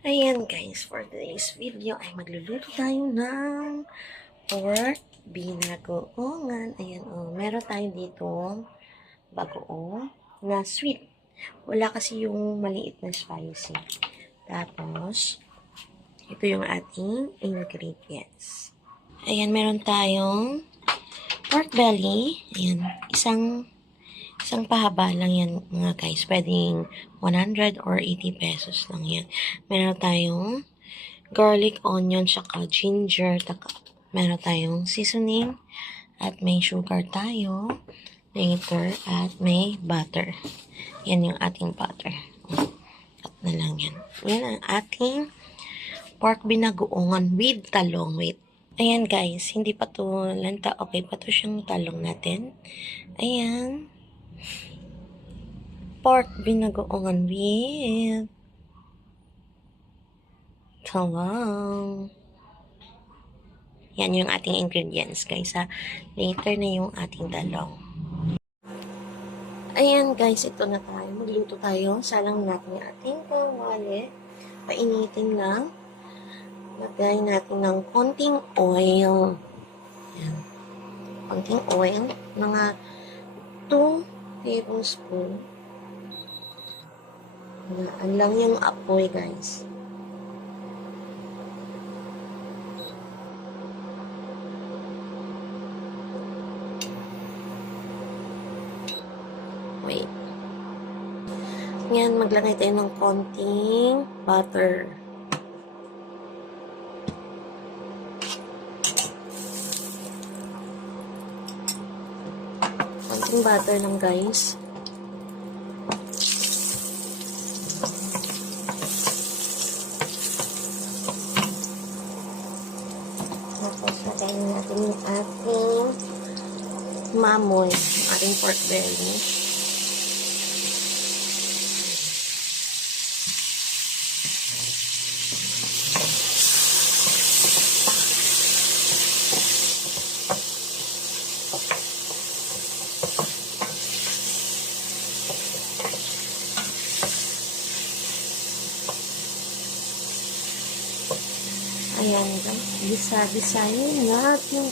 Ayan guys, for today's video ay magluluto tayo ng pork binagoongan. Ayan o, oh, meron tayo dito bagoong na sweet. Wala kasi yung maliit na spicy. Tapos, ito yung ating ingredients. Ayan, meron tayong pork belly. Ayan, isang Isang pahaba lang yan mga guys. Pwedeng 100 or 80 pesos lang yan. Meron tayong garlic, onion, saka ginger. Taka, meron tayong seasoning. At may sugar tayo. Later. At may butter. Yan yung ating butter. At na lang yan. Yan ang ating pork binagoongan with talong. Wait. Ayan guys, hindi pa to lanta. Okay pa to siyang talong natin. Ayan pork binagoongan with talong. Yan yung ating ingredients, guys, ha. Later na yung ating talong. Ayan, guys, ito na tayo. Magluto tayo. Salang natin yung ating kawali. Painitin lang. Lagay natin ng konting oil. Yan. Konting oil. Mga 2 tablespoon. Yan lang yung apoy, guys. Wait. Yan, maglagay tayo ng konting butter. Konting butter lang, guys. Tapos, lagayin natin yung ating mamoy, ating pork belly. Guys, bisa-bisayin natin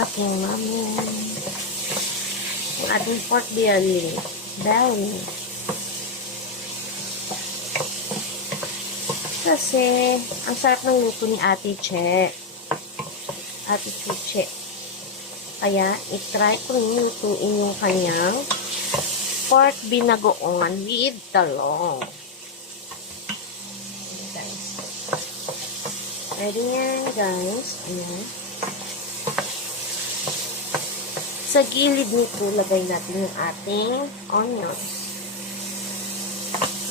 ating mamoy. Yung ating pork belly. Belly. Kasi, ang sarap ng luto ni Ate Che. Ate Chuche. Kaya, itry ko lutuin yung kanyang pork binagoongan with talong. Ayan, guys. Ready yan, guys. Ayan. Sa gilid nito, lagay natin yung ating onions.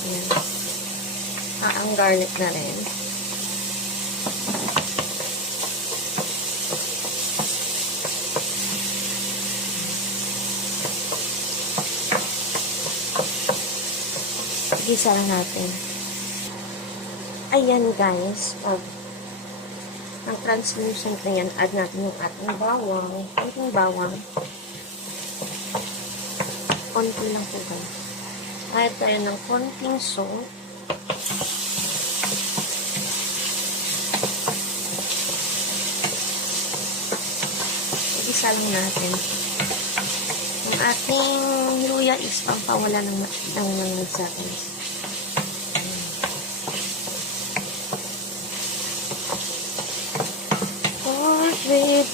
Ayan. Ah, ang garlic na rin. Gisa lang natin. Ayan, guys. Pag ang translucent na yan, add natin yung ating bawang. Konting bawang. Konti lang po guys. Add tayo ng konting salt. Isa lang natin. Ang ating luya is pampawala ng, ng, ng guys. Portrait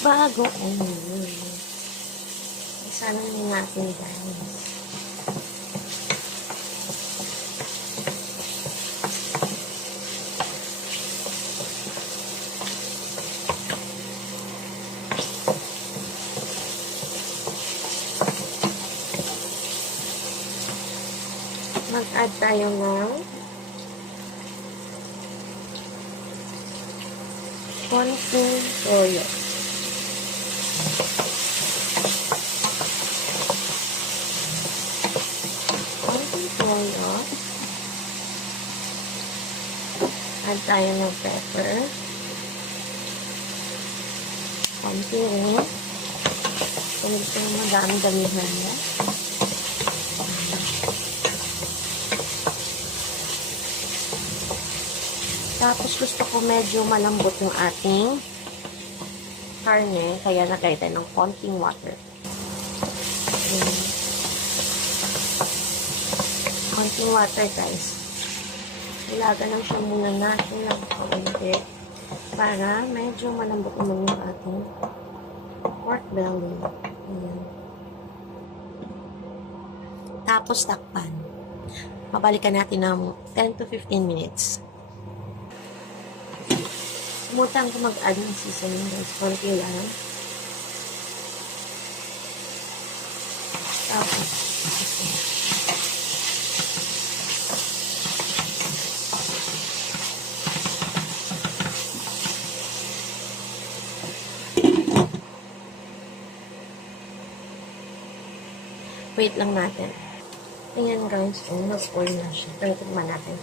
bago umuwi. Lang yung natin guys. Mag-add tayo ng konting toyo. Konting toyo. Add tayo ng pepper. Konti rin. Kung gusto mo madami-damihan mo. Tapos gusto ko medyo malambot yung ating karne. Kaya nagay tayo ng konting water. Ayan. Konting water guys. Ilaga lang siya muna natin ng konti para medyo malambot naman yung ating pork belly. Ayan. Tapos takpan. Mabalikan natin ng 10 to 15 minutes. Sumutan ko mag-add ng seasoning guys. Konti lang. Tapos, wait lang natin. Ayan guys, oh, nag-oil na siya. Pero tikman natin.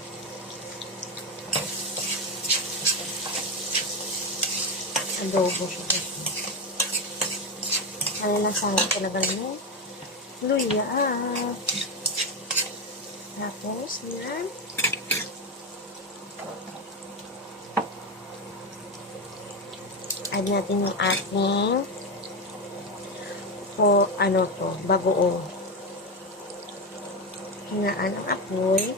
Adobo siya. Ano na sa akin talaga no? Luya. Tapos, yan. Add natin yung ating po, ano to, bagoong. Hinaan ang apoy.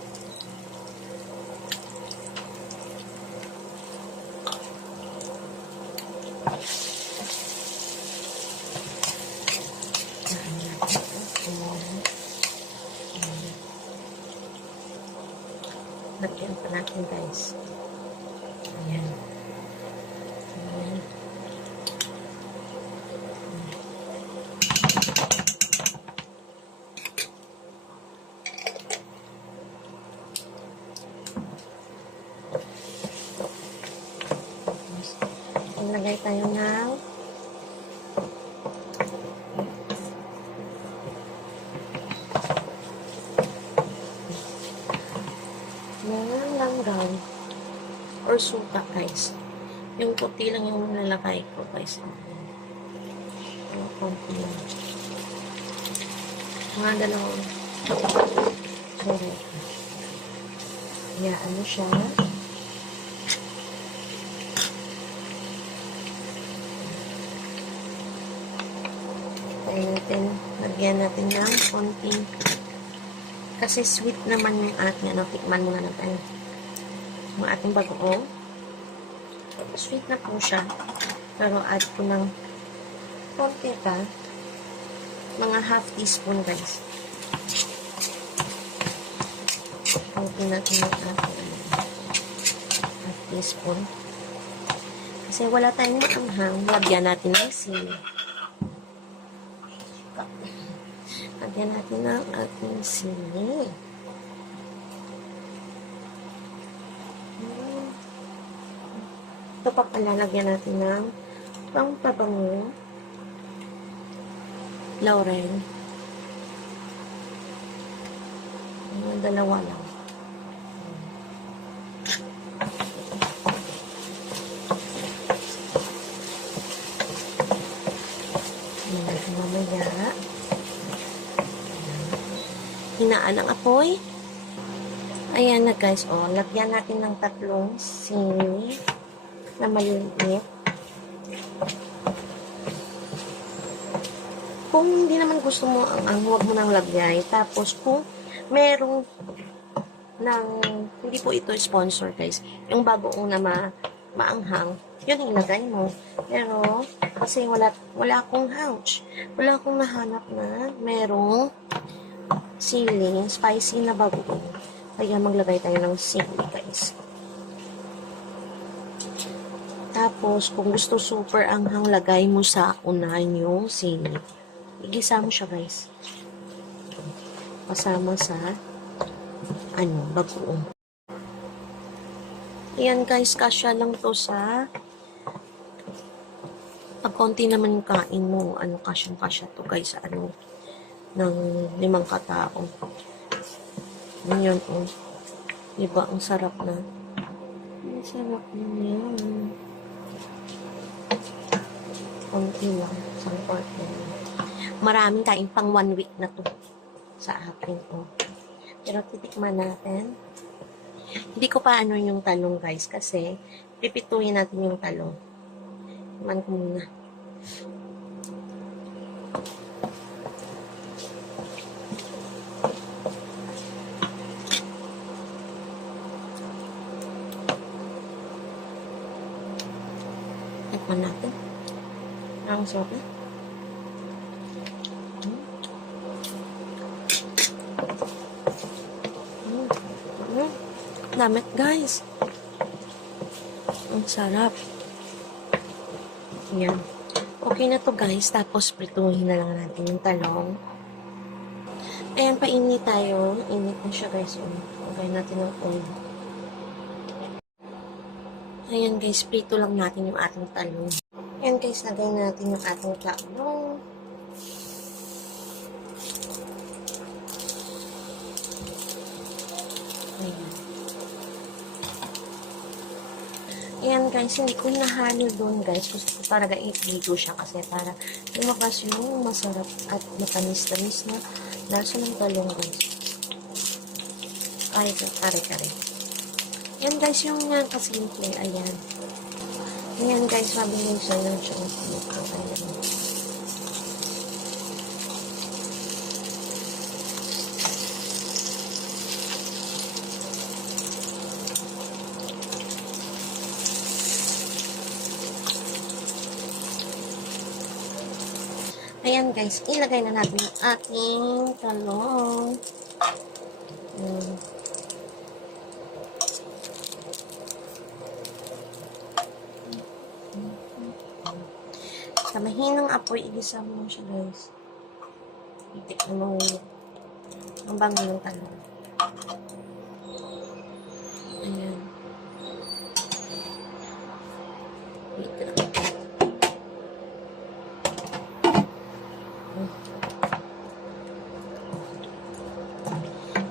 Lagyan pa natin guys. Ayan. Maglagay tayo ng ng langgaw or suka guys. Yung puti lang yung nilalagay ko guys. Yung konti lang. Mga dalawang sorry. Hayaan mo siya. Tayo natin, lagyan natin ng konting kasi sweet naman yung ating ano, tikman muna natin yung ating bagoong. Sweet na po siya. Pero add ko ng konti pa. Mga half teaspoon guys. Konti natin yung ating ano, half teaspoon. Kasi wala tayong maanghang, lagyan natin ng sili. Lagyan natin ng ating sili. Ito pa pala, lagyan natin ng pangpabango. Laurel. Mga dalawa lang. Mamaya hinaan ang apoy. Ayan na guys, oh. Lagyan natin ng tatlong sili na maliliit. Kung hindi naman gusto mo ang, ang huwag mo nang lagyan. Tapos kung merong ng, hindi po ito sponsor guys, yung bagoong na ma, maanghang, yun ilagay mo. Pero, kasi wala, wala akong ouch. Wala akong nahanap na merong sili, spicy na bagoong. Kaya maglagay tayo ng sili, guys. Tapos, kung gusto super anghang, lagay mo sa unahan yung sili. Igisa mo siya, guys. Kasama sa ano, bagoong. Ayan, guys, kasya lang to sa pag konti naman kain mo, ano, kasyang-kasya to, guys, ano, ng limang katao. Ngayon, oh. Diba, ang sarap na. Ang sarap na yan. Konti lang. Isang part na. Maraming kain pang one week na to sa akin, oh. Pero titikman natin. Hindi ko pa ano yung talong guys kasi pipituin natin yung talong. Man ko muna. Tikman natin. Ang sarap na. Mm. Mm. Damit, guys. Ang sarap. Yan. Okay na to, guys. Tapos, prituhin na lang natin yung talong. Ayan, painit tayo. Init na siya, guys. Oh. Okay natin ang oil. Ayan, guys. Prito lang natin yung ating talong. Ayan, guys. Lagay natin yung ating talong. Ayan. Ayan guys, hindi ko nahalo doon guys. Gusto ko talaga ipigo siya kasi para lumabas yung masarap at matamis-tamis na lasa ng talong guys. Ay, kare-kare. Ayan guys, yung nga kasimple. Ayan. Ayan guys, mabilis na lang siya. Ayan. Ayan guys, ilagay na natin yung ating talong. Sa mahinang apoy, igisa mo siya guys. Itik mo ang bango ng talong. Ayan. Dito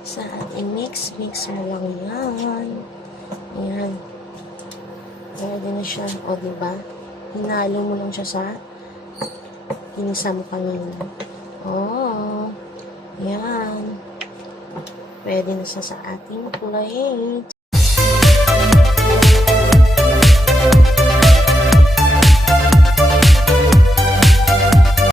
sa ating mix, mix mo lang yan. Ayan. Pwede na siya. O, diba? Hinalo mo lang siya sa inisa mo kanina. Oh. Ayan. Pwede na siya sa ating plate.